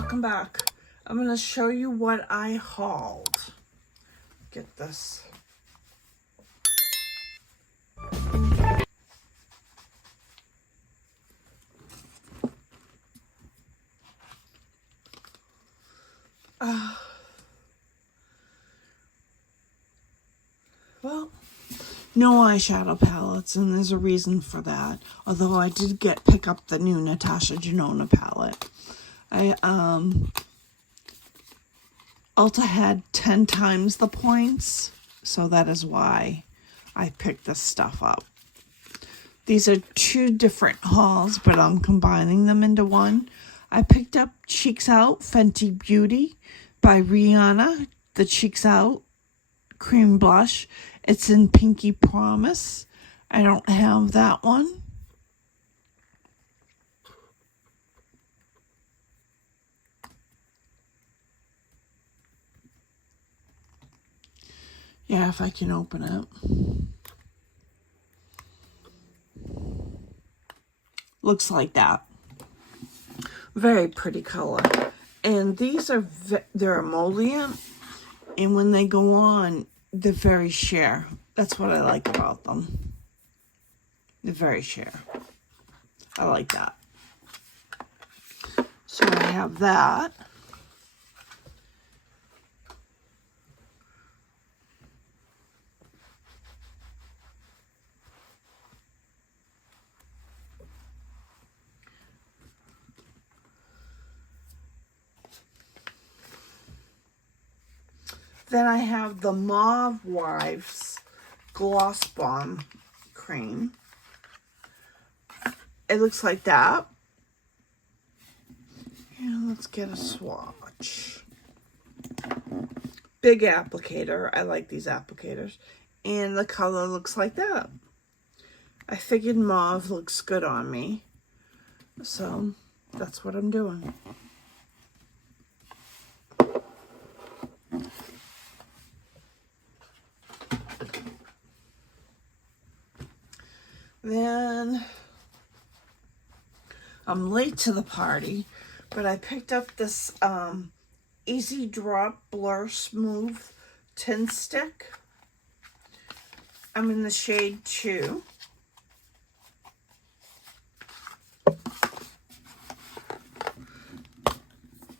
welcome back. I'm going to show you what I hauled. Get this. Well, no eyeshadow palettes, and there's a reason for that. Although I did pick up the new Natasha Denona palette. Ulta had 10 times the points, so that is why I picked this stuff up. These are two different hauls, but I'm combining them into one. I picked up Cheeks Out Fenty Beauty by Rihanna, the Cheeks Out cream blush. It's in Pinky Promise. I don't have that one. Yeah, if I can open it. Looks like that. Very pretty color. And these are, they're emollient. And when they go on, they're very sheer. That's what I like about them. They're very sheer. I like that. So I have that. Then I have the Mauve Wives Gloss Bomb Cream. It looks like that. And let's get a swatch. Big applicator. I like these applicators. And the color looks like that. I figured mauve looks good on me. So that's what I'm doing. Then I'm late to the party, but I picked up this Easy Drop Blur Smooth Tint Stick. I'm in the shade 2.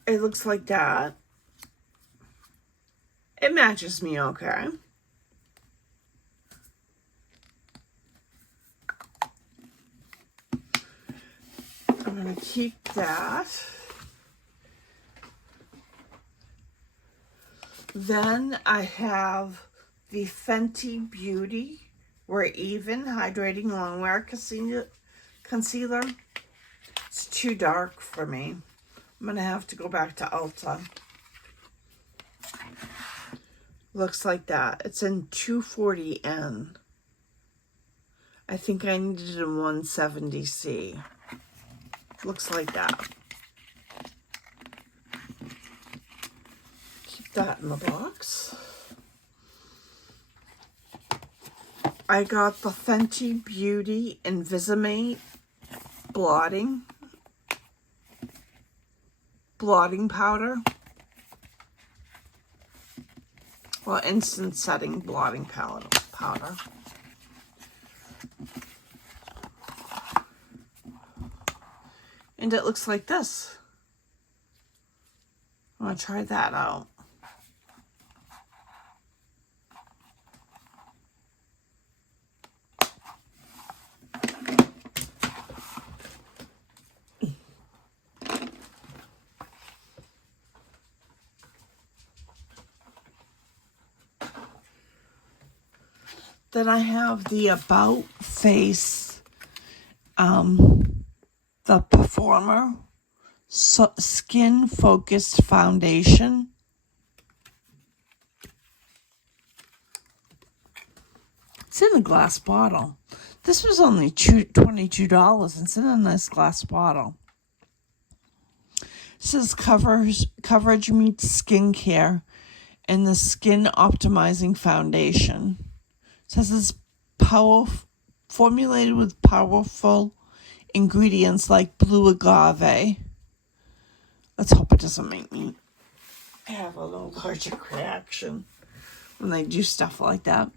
It looks like that. It matches me okay. I'm going to keep that. Then I have the Fenty Beauty We're Even Hydrating Longwear Concealer. It's too dark for me. I'm going to have to go back to Ulta. Looks like that. It's in 240N. I think I needed a 170C. Looks like that. Keep that in the box. I got the Fenty Beauty Invisimate blotting powder. Well, instant setting blotting powder. And it looks like this. I'm going to try that out. Then I have the About Face, the Performer Skin Focused Foundation. It's in a glass bottle. This was only $22. It's in a nice glass bottle. It says coverage meets skincare in the Skin Optimizing Foundation. It says it's formulated with powerful ingredients like blue agave, Let's hope it doesn't make me have an allergic reaction when they do stuff like that.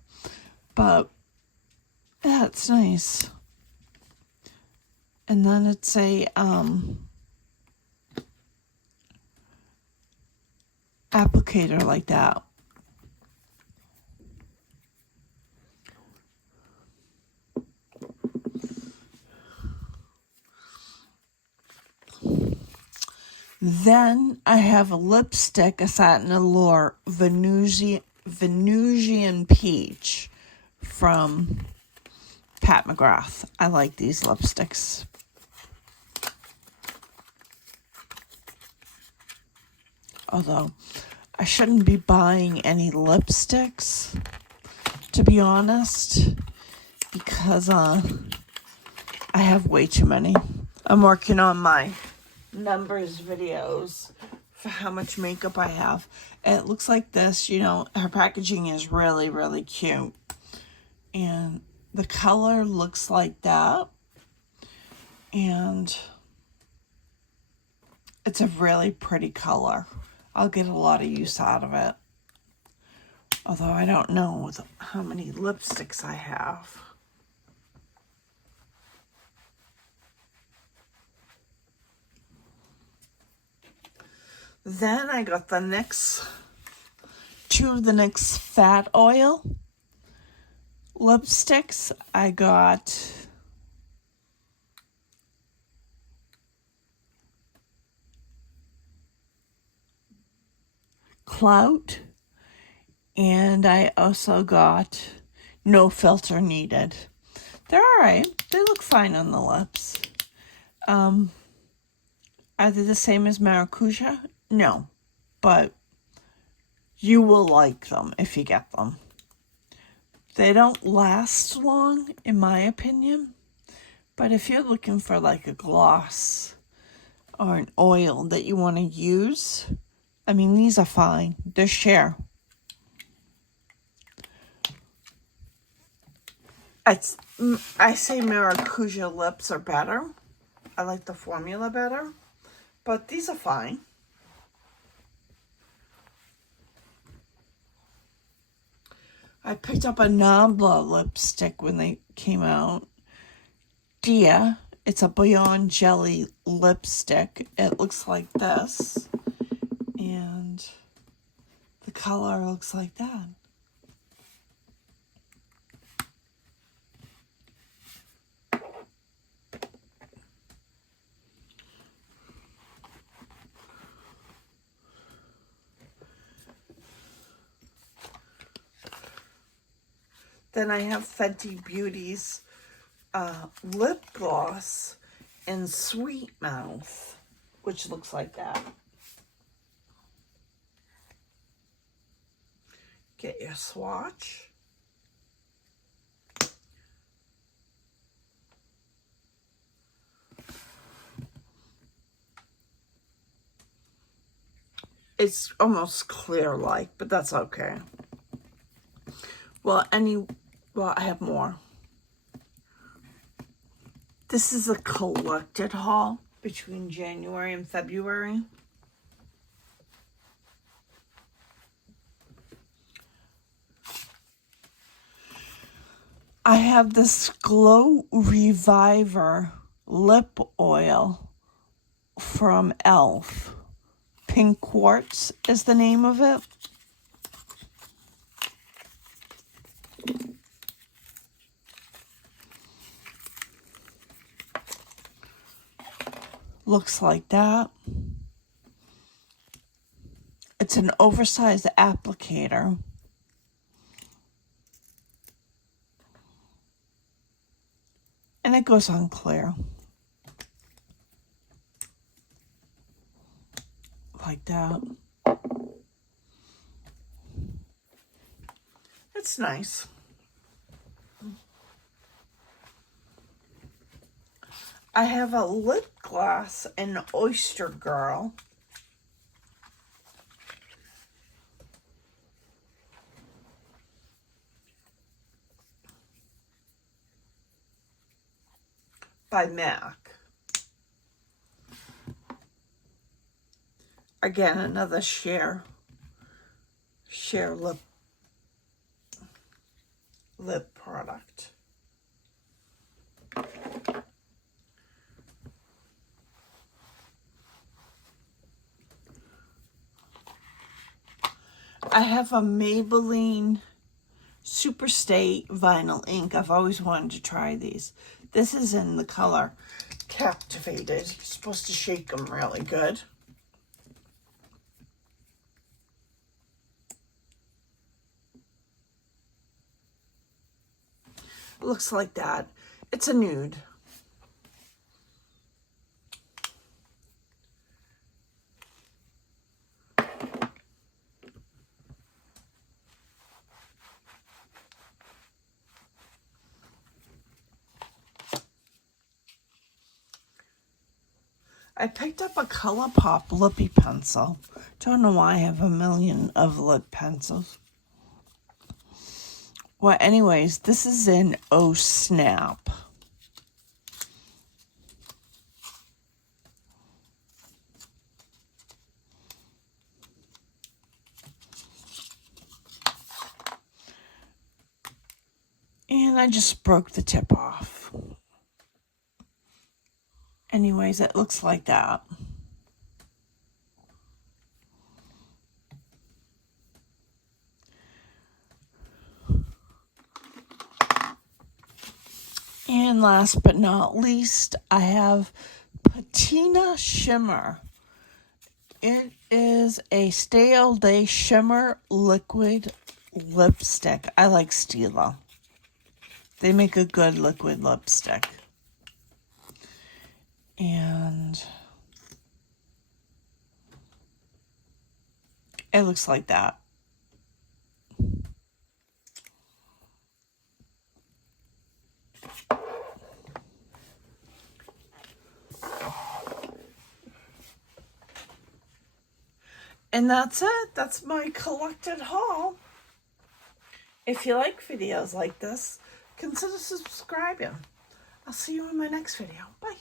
But yeah, it's nice. And then it's a applicator like that. Then I have a lipstick, a Satin Allure Venusian Peach from Pat McGrath. I like these lipsticks. Although I shouldn't be buying any lipsticks, to be honest, because I have way too many. I'm working on my numbers videos for how much makeup I have. And it looks like this, you know, her packaging is really, really cute. And the color looks like that. And it's a really pretty color. I'll get a lot of use out of it. Although I don't know how many lipsticks I have. Then I got the two of the NYX Fat Oil lipsticks. I got Clout, and I also got No Filter Needed. They're alright. They look fine on the lips. Are they the same as Maracuja? No, but you will like them if you get them. They don't last long, in my opinion, but if you're looking for like a gloss or an oil that you want to use, I mean, these are fine. They're sheer. I say Maracuja lips are better. I like the formula better, but these are fine. I picked up a Nabla lipstick when they came out. Dia, it's a Beyond Jelly lipstick. It looks like this. And the color looks like that. Then I have Fenty Beauty's lip gloss in Sweet Mouth, which looks like that. Get your swatch. It's almost clear-like, but that's okay. Well, I have more. This is a collected haul between January and February. I have this Glow Reviver lip oil from e.l.f. Pink Quartz is the name of it. Looks like that. It's an oversized applicator. And it goes on clear. Like that. It's nice. I have a lip gloss in Oyster Girl. By MAC. Again, another sheer lip product. I have a Maybelline Superstay Vinyl Ink. I've always wanted to try these. This is in the color Captivated. You're supposed to shake them really good. It looks like that. It's a nude. I picked up a ColourPop lippy pencil. Don't know why I have a million of lip pencils. Well, anyways, this is in Oh Snap. And I just broke the tip off. Anyways, it looks like that. And last but not least, I have Patina Shimmer. It is a Stay All Day Shimmer Liquid Lipstick. I like Stila. They make a good liquid lipstick. And it looks like that. And that's it. That's my collected haul. If you like videos like this, consider subscribing. I'll see you in my next video. Bye.